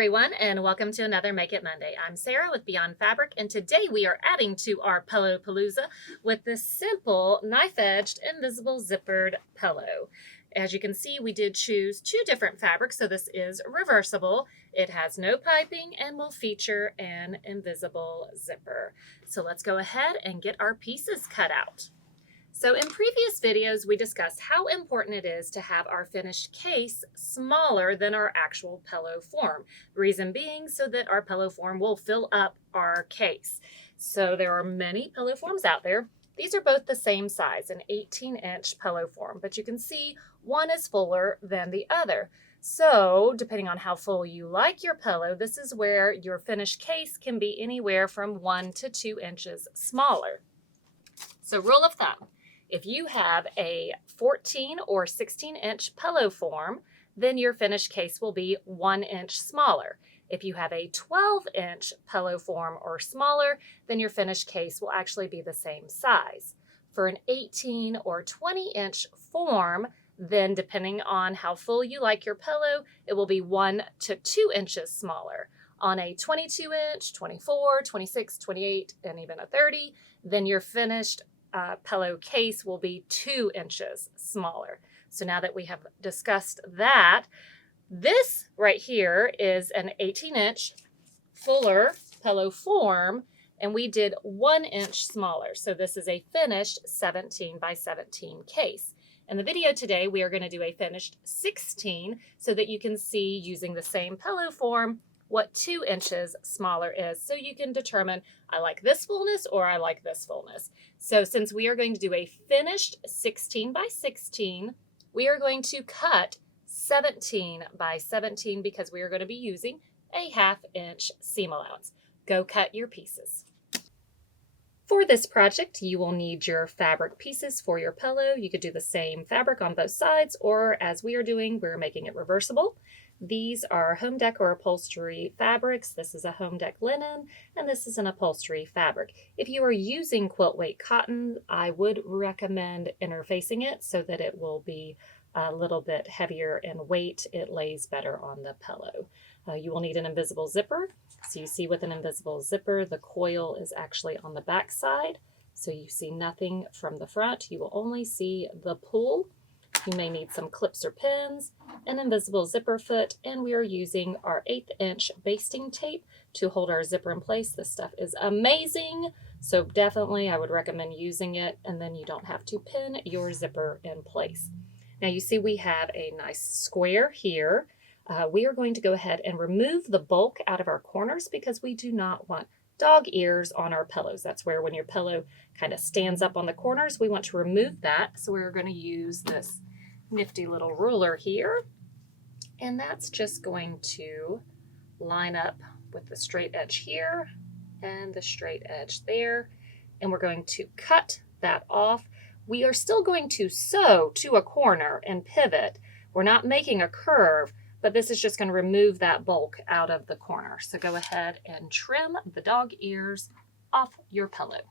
everyone, and welcome to another Make It Monday. I'm Sarah with Beyond Fabric, and today we are adding to our Pillow Palooza with this simple knife-edged invisible zippered pillow. As you can see, we did choose two different fabrics, so this is reversible. It has no piping and will feature an invisible zipper. So let's go ahead and get our pieces cut out. So in previous videos, we discussed how important it is to have our finished case smaller than our actual pillow form. Reason being so that our pillow form will fill up our case. So there are many pillow forms out there. These are both the same size, an 18-inch pillow form, but you can see one is fuller than the other. So depending on how full you like your pillow, this is where your finished case can be anywhere from 1 to 2 inches smaller. So rule of thumb. If you have a 14 or 16-inch pillow form, then your finished case will be 1 inch smaller. If you have a 12-inch pillow form or smaller, then your finished case will actually be the same size. For an 18 or 20-inch form, then depending on how full you like your pillow, it will be 1 to 2 inches smaller. On a 22-inch, 24, 26, 28, and even a 30, then your finished pillow case will be 2 inches smaller. So now that we have discussed that, this right here is an 18-inch fuller pillow form, and we did 1 inch smaller. So this is a finished 17 by 17 case. In the video today, we are going to do a finished 16 so that you can see, using the same pillow form, what 2 inches smaller is, so you can determine, I like this fullness or I like this fullness. So since we are going to do a finished 16 by 16, we are going to cut 17 by 17 because we are going to be using a 1/2 inch seam allowance. Go cut your pieces. For this project, you will need your fabric pieces for your pillow. You could do the same fabric on both sides, or as we are doing, we're making it reversible. These are home decor upholstery fabrics. This is a home deck linen, and this is an upholstery fabric. If you are using quilt weight cotton, I would recommend interfacing it so that it will be a little bit heavier in weight. It lays better on the pillow. You will need an invisible zipper. So you see with an invisible zipper, the coil is actually on the back side. So you see nothing from the front. You will only see the pull. You may need some clips or pins, an invisible zipper foot, and we are using our 1/8 inch basting tape to hold our zipper in place. This stuff is amazing, so definitely I would recommend using it, and then you don't have to pin your zipper in place. Now you see we have a nice square here. We are going to go ahead and remove the bulk out of our corners because we do not want dog ears on our pillows. That's where when your pillow kind of stands up on the corners, we want to remove that. So we're going to use this nifty little ruler here, and that's just going to line up with the straight edge here and the straight edge there, and we're going to cut that off. We are still going to sew to a corner and pivot. We're not making a curve, but this is just going to remove that bulk out of the corner. So go ahead and trim the dog ears off your pillow.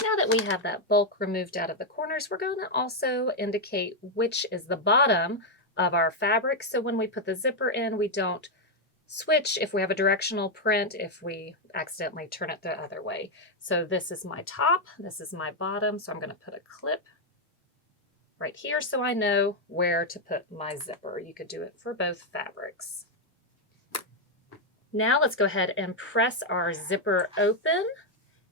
Now that we have that bulk removed out of the corners, we're going to also indicate which is the bottom of our fabric. So when we put the zipper in, we don't switch if we have a directional print if we accidentally turn it the other way. So this is my top, this is my bottom, so I'm going to put a clip right here so I know where to put my zipper. You could do it for both fabrics. Now let's go ahead and press our zipper open.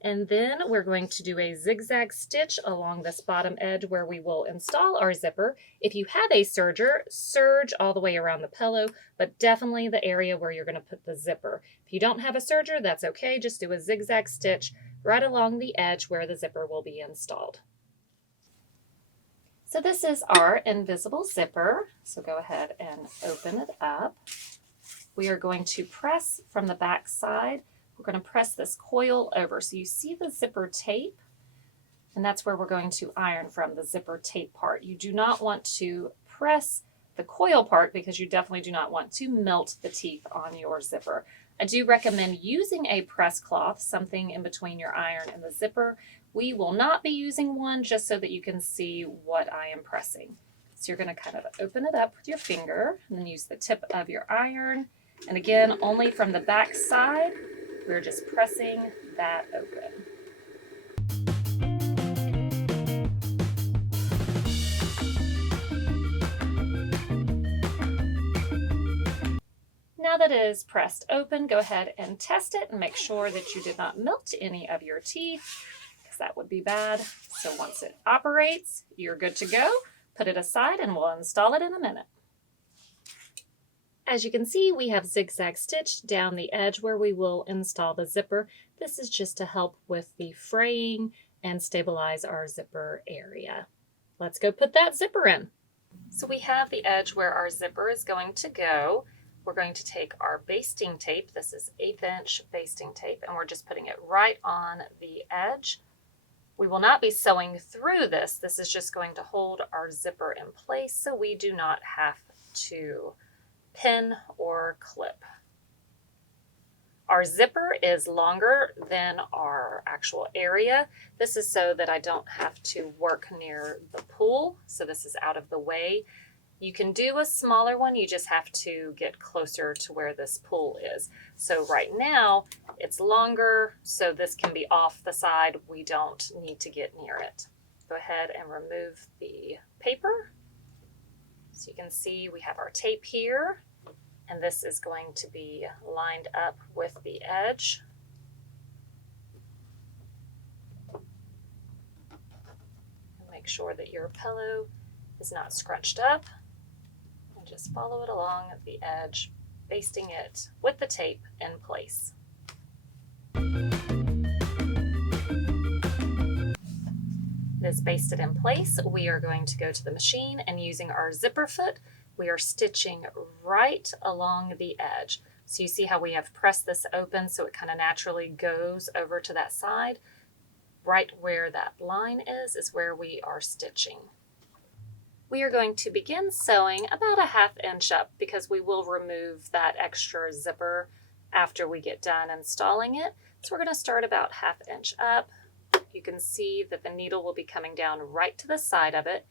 And then we're going to do a zigzag stitch along this bottom edge where we will install our zipper. If you have a serger, serge all the way around the pillow, but definitely the area where you're going to put the zipper. If you don't have a serger, that's okay. Just do a zigzag stitch right along the edge where the zipper will be installed. So this is our invisible zipper. So go ahead and open it up. We are going to press from the back side. We're going to press this coil over. So you see the zipper tape, and that's where we're going to iron from, the zipper tape part. You do not want to press the coil part because you definitely do not want to melt the teeth on your zipper. I do recommend using a press cloth, something in between your iron and the zipper. We will not be using one just so that you can see what I am pressing. So you're going to kind of open it up with your finger and then use the tip of your iron. And again, only from the back side, we're just pressing that open. Now that it is pressed open, go ahead and test it and make sure that you did not melt any of your teeth, because that would be bad. So once it operates, you're good to go. Put it aside and we'll install it in a minute. As you can see, we have zigzag stitched down the edge where we will install the zipper. This is just to help with the fraying and stabilize our zipper area. Let's go put that zipper in. So we have the edge where our zipper is going to go. We're going to take our basting tape. This is 1/8 inch basting tape, and we're just putting it right on the edge. We will not be sewing through this. This is just going to hold our zipper in place so we do not have to pin or clip. Our zipper is longer than our actual area. This is so that I don't have to work near the pool, so this is out of the way. You can do a smaller one, you just have to get closer to where this pool is. So right now it's longer, so this can be off the side. We don't need to get near it. Go ahead and remove the paper. So you can see we have our tape here, and this is going to be lined up with the edge. And make sure that your pillow is not scrunched up. Just follow it along the edge, basting it with the tape in place. It is basted in place. We are going to go to the machine, and using our zipper foot, we are stitching right along the edge. So you see how we have pressed this open so it kind of naturally goes over to that side. Right where that line is where we are stitching. We are going to begin sewing about 1/2 inch up because we will remove that extra zipper after we get done installing it. So we're going to start about 1/2 inch up. You can see that the needle will be coming down right to the side of it.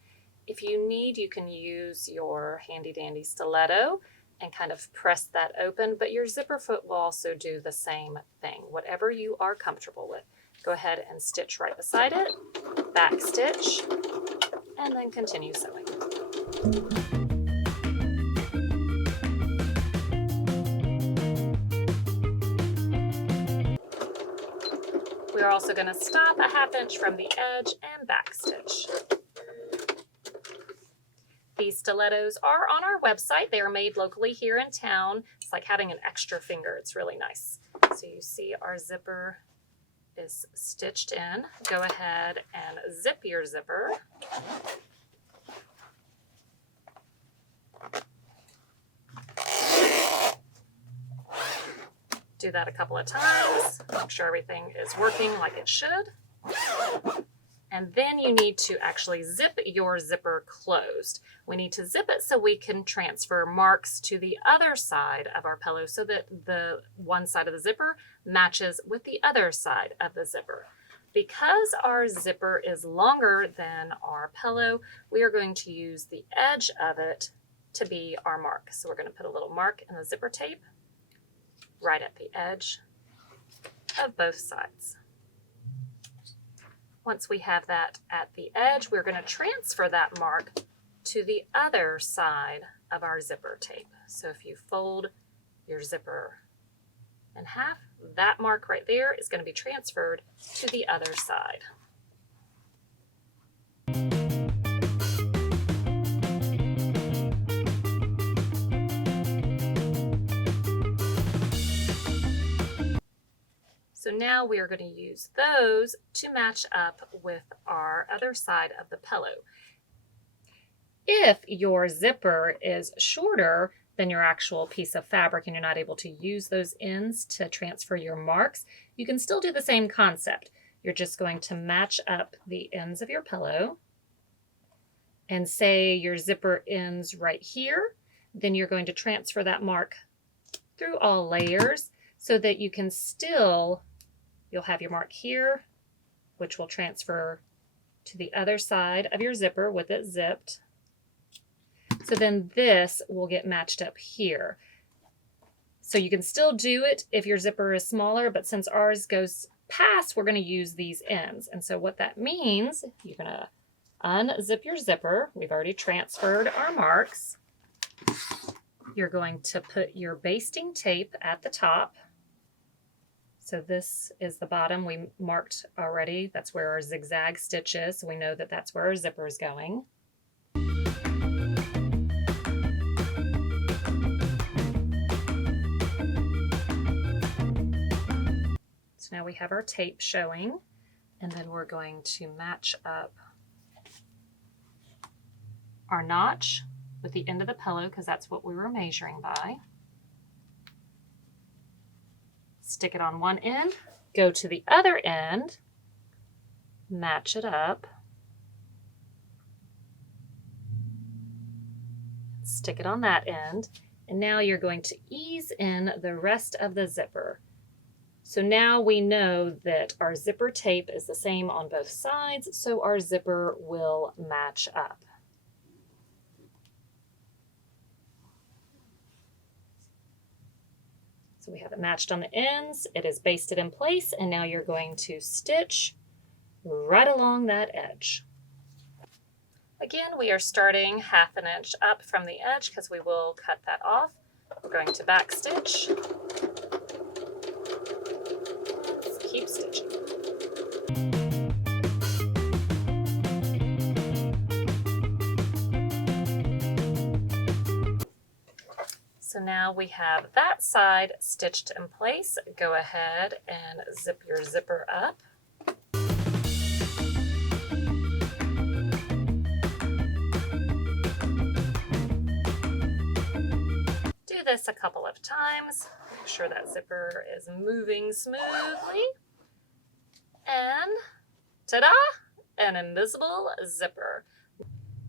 If you need, you can use your handy dandy stiletto and kind of press that open, but your zipper foot will also do the same thing. Whatever you are comfortable with. Go ahead and stitch right beside it, back stitch, and then continue sewing. We are also going to stop 1/2 inch from the edge and back stitch. These stilettos are on our website. They are made locally here in town. It's like having an extra finger. It's really nice. So you see our zipper is stitched in. Go ahead and zip your zipper. Do that a couple of times. Make sure everything is working like it should. And then you need to actually zip your zipper closed. We need to zip it so we can transfer marks to the other side of our pillow so that the one side of the zipper matches with the other side of the zipper. Because our zipper is longer than our pillow, we are going to use the edge of it to be our mark. So we're going to put a little mark in the zipper tape right at the edge of both sides. Once we have that at the edge, we're going to transfer that mark to the other side of our zipper tape. So if you fold your zipper in half, that mark right there is going to be transferred to the other side. So now we are going to use those to match up with our other side of the pillow. If your zipper is shorter than your actual piece of fabric and you're not able to use those ends to transfer your marks, you can still do the same concept. You're just going to match up the ends of your pillow and say your zipper ends right here, then you're going to transfer that mark through all layers so that you can still, you'll have your mark here, which will transfer to the other side of your zipper with it zipped. So then this will get matched up here. So you can still do it if your zipper is smaller, but since ours goes past, we're going to use these ends. And so what that means, you're going to unzip your zipper. We've already transferred our marks. You're going to put your basting tape at the top. So this is the bottom we marked already. That's where our zigzag stitch is. So we know that that's where our zipper is going. So now we have our tape showing, and then we're going to match up our notch with the end of the pillow because that's what we were measuring by. Stick it on one end, go to the other end, match it up, stick it on that end, and now you're going to ease in the rest of the zipper. So now we know that our zipper tape is the same on both sides, so our zipper will match up. So we have it matched on the ends, it is basted in place, and now you're going to stitch right along that edge. Again, we are starting 1/2 inch up from the edge because we will cut that off. We're going to back stitch. Let's keep stitching. So now we have that side stitched in place. Go ahead and zip your zipper up. Do this a couple of times. Make sure that zipper is moving smoothly. And ta-da! An invisible zipper.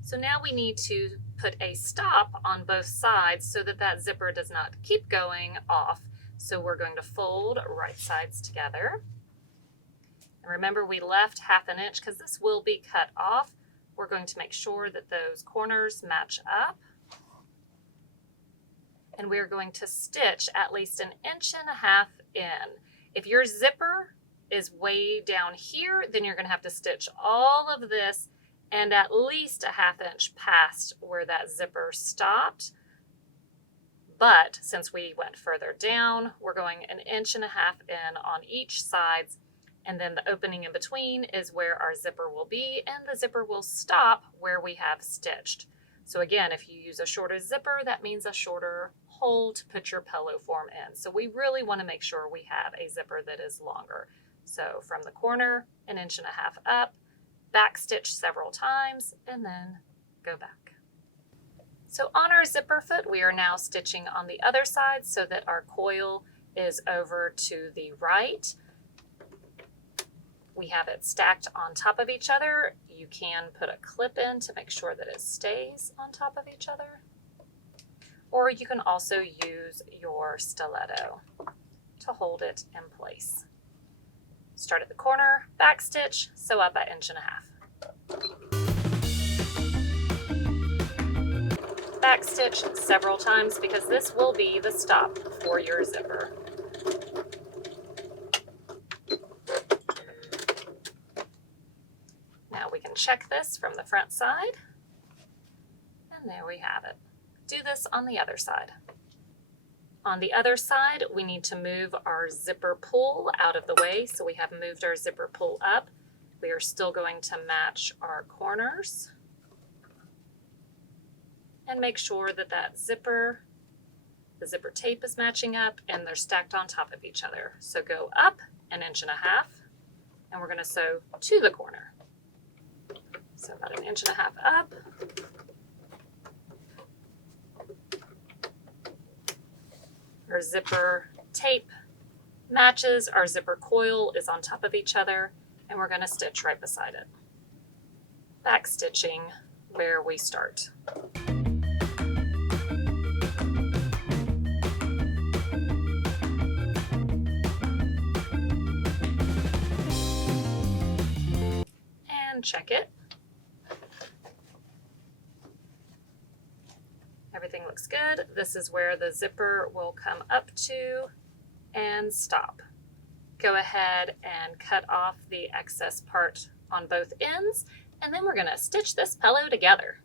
So now we need to put a stop on both sides so that that zipper does not keep going off. So we're going to fold right sides together. And remember, we left 1/2 inch because this will be cut off. We're going to make sure that those corners match up. And we're going to stitch at least 1.5 inches in. If your zipper is way down here, then you're going to have to stitch all of this and at least 1/2 inch past where that zipper stopped. But since we went further down, we're going 1.5 inches in on each side, and then the opening in between is where our zipper will be, and the zipper will stop where we have stitched. So again, if you use a shorter zipper, that means a shorter hole to put your pillow form in. So we really want to make sure we have a zipper that is longer. So from the corner, 1.5 inches up, back stitch several times, and then go back. So on our zipper foot, we are now stitching on the other side so that our coil is over to the right. We have it stacked on top of each other. You can put a clip in to make sure that it stays on top of each other. Or you can also use your stiletto to hold it in place. Start at the corner, back stitch, sew up 1.5 inches. Back stitch several times because this will be the stop for your zipper. Now we can check this from the front side, and there we have it. Do this on the other side. On the other side, we need to move our zipper pull out of the way. So we have moved our zipper pull up. We are still going to match our corners and make sure that the zipper tape is matching up and they're stacked on top of each other. So go up 1.5 inches, and we're going to sew to the corner. So about 1.5 inches up. Our zipper tape matches, our zipper coil is on top of each other, and we're going to stitch right beside it. Back stitching where we start. And check it. Everything looks good. This is where the zipper will come up to and stop. Go ahead and cut off the excess part on both ends, and then we're going to stitch this pillow together.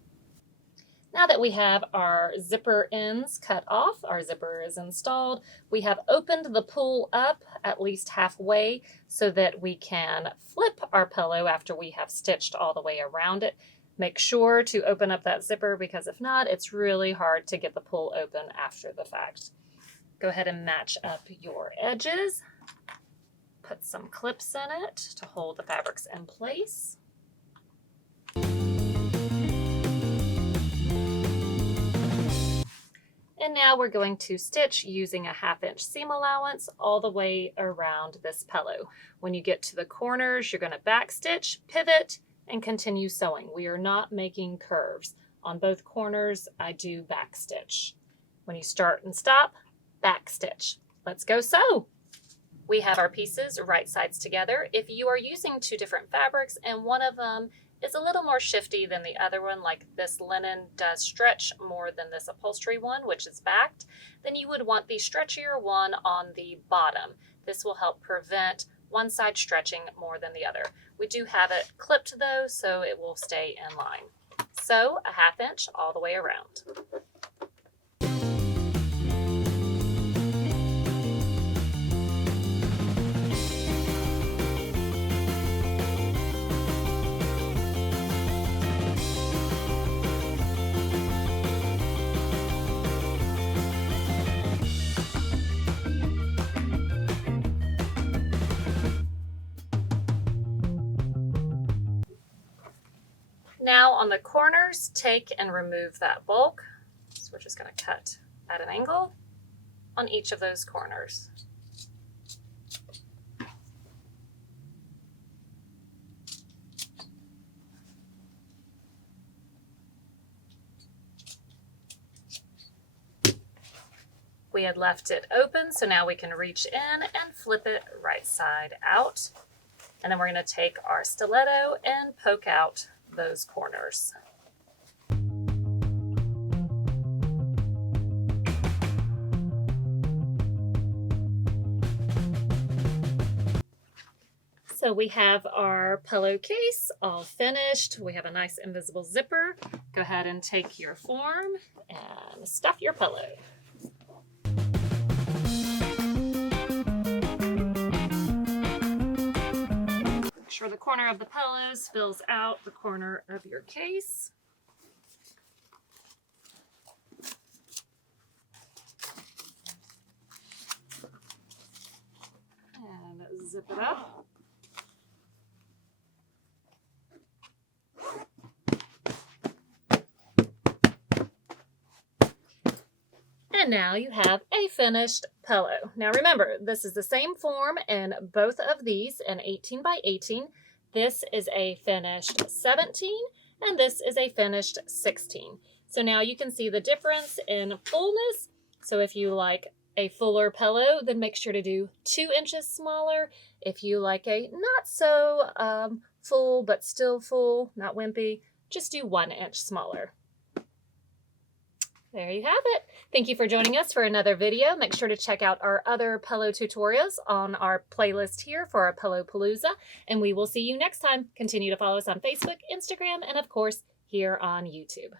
Now that we have our zipper ends cut off, our zipper is installed, we have opened the pull up at least halfway so that we can flip our pillow after we have stitched all the way around it. Make sure to open up that zipper because if not, it's really hard to get the pull open after the fact. Go ahead and match up your edges. Put some clips in it to hold the fabrics in place. And now we're going to stitch using a 1/2 inch seam allowance all the way around this pillow. When you get to the corners, you're going to back stitch, pivot, and continue sewing. We are not making curves. On both corners, I do back stitch. When you start and stop, back stitch. Let's go sew. We have our pieces right sides together. If you are using 2 different fabrics and one of them is a little more shifty than the other one, like this linen does stretch more than this upholstery one, which is backed, then you would want the stretchier one on the bottom. This will help prevent one side stretching more than the other. We do have it clipped though, so it will stay in line. Sew a 1/2 inch all the way around. Now on the corners, take and remove that bulk. So we're just going to cut at an angle on each of those corners. We had left it open, so now we can reach in and flip it right side out. And then we're going to take our stiletto and poke out those corners. So we have our pillowcase all finished. We have a nice invisible zipper. Go ahead and take your form and stuff your pillow. Make sure the corner of the pillows fills out the corner of your case. And zip it up. And now you have a finished pillow. Now remember, this is the same form in both of these, an 18 by 18. This is a finished 17, and this is a finished 16. So now you can see the difference in fullness. So if you like a fuller pillow, then make sure to do 2 inches smaller. If you like a not so full, but still full, not wimpy, just do 1 inch smaller. There you have it. Thank you for joining us for another video. Make sure to check out our other pillow tutorials on our playlist here for our Pillow Palooza, and we will see you next time. Continue to follow us on Facebook, Instagram, and of course, here on YouTube.